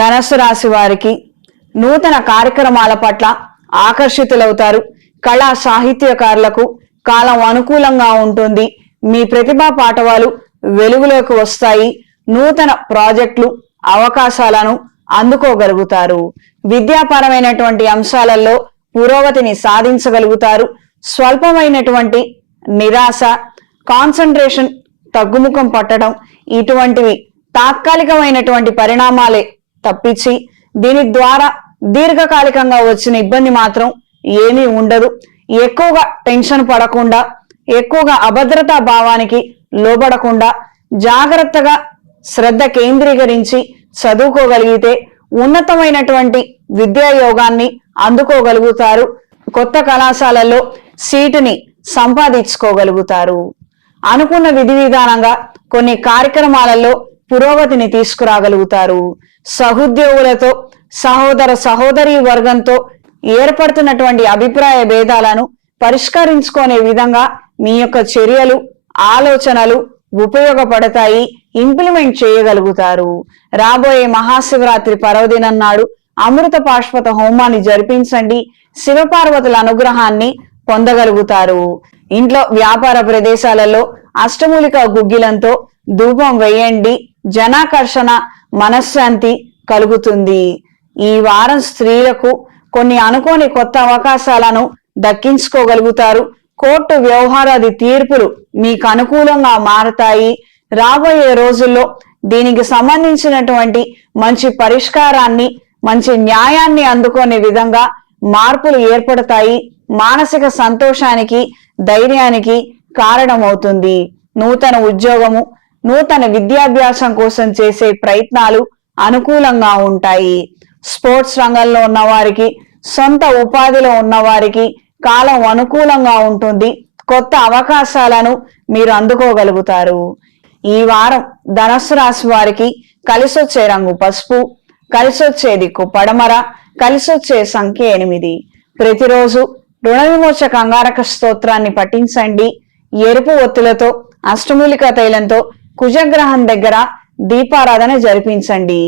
ధనస్సు రాశి వారికి నూతన కార్యక్రమాల పట్ల ఆకర్షితులవుతారు. కళా సాహిత్యకారులకు కాలం అనుకూలంగా ఉంటుంది. మీ ప్రతిభా పాటవాలు వెలుగులోకి వస్తాయి. నూతన ప్రాజెక్టులు అవకాశాలను అందుకోగలుగుతారు. విద్యాపరమైనటువంటి అంశాలలో పురోగతిని సాధించగలుగుతారు. స్వల్పమైనటువంటి నిరాశ, కాన్సంట్రేషన్ తగ్గుముఖం పట్టడం ఇటువంటివి తాత్కాలికమైనటువంటి పరిణామాలే తప్పించి దీని ద్వారా దీర్ఘకాలికంగా వచ్చిన ఇబ్బంది మాత్రం ఏమీ ఉండదు. ఎక్కువగా టెన్షన్ పడకుండా, ఎక్కువగా అభద్రతా భావానికి లోబడకుండా జాగ్రత్తగా శ్రద్ధ కేంద్రీకరించి చదువుకోగలిగితే ఉన్నతమైనటువంటి విద్యా యోగాన్ని అందుకోగలుగుతారు. కొత్త కళాశాలల్లో సీటుని సంపాదించుకోగలుగుతారు. అనుకున్న విధి విధానంగా కొన్ని కార్యక్రమాలలో పురోగతిని తీసుకురాగలుగుతారు. సహోద్యోగులతో, సహోదర సహోదరీ వర్గంతో ఏర్పడుతున్నటువంటి అభిప్రాయ భేదాలను పరిష్కరించుకునే విధంగా మీ యొక్క చర్యలు, ఆలోచనలు ఉపయోగపడతాయి. ఇంప్లిమెంట్ చేయగలుగుతారు. రాబోయే మహాశివరాత్రి పర్వదినం నాడు అమృత పాశ్వత హోమాన్ని జరిపించండి. శివపార్వతుల అనుగ్రహాన్ని పొందగలుగుతారు. ఇంట్లో వ్యాపార ప్రదేశాలలో అష్టమూలిక గుగ్గిలంతో ధూపం వేయండి. జనాకర్షణ, మనశ్శాంతి కలుగుతుంది. ఈ వారం స్త్రీలకు కొన్ని అనుకోని కొత్త అవకాశాలను దక్కించుకోగలుగుతారు. కోర్టు వ్యవహారాది తీర్పులు మీకు అనుకూలంగా మారతాయి. రాబోయే రోజుల్లో దీనికి సంబంధించినటువంటి మంచి పరిష్కారాన్ని, మంచి న్యాయాన్ని అందుకునే విధంగా మార్పులు ఏర్పడతాయి. మానసిక సంతోషానికి, ధైర్యానికి కారణమవుతుంది. నూతన ఉద్యోగము, నూతన విద్యాభ్యాసం కోసం చేసే ప్రయత్నాలు అనుకూలంగా ఉంటాయి. స్పోర్ట్స్ రంగంలో ఉన్నవారికి, సొంత ఉపాధిలో ఉన్నవారికి కాలం అనుకూలంగా ఉంటుంది. కొత్త అవకాశాలను మీరు అందుకోగలుగుతారు. ఈ వారం ధనస్సు రాశి వారికి కలిసొచ్చే రంగు పసుపు, కలిసొచ్చే దిక్కు పడమర, కలిసొచ్చే సంఖ్య 8. ప్రతిరోజు రుణ విమోచక అంగారక స్తోత్రాన్ని పఠించండి. ఎరుపు ఒత్తులతో, అష్టమూలిక తైలంతో కుజగ్రహం దగ్గర దీపారాధన జరిపించండి.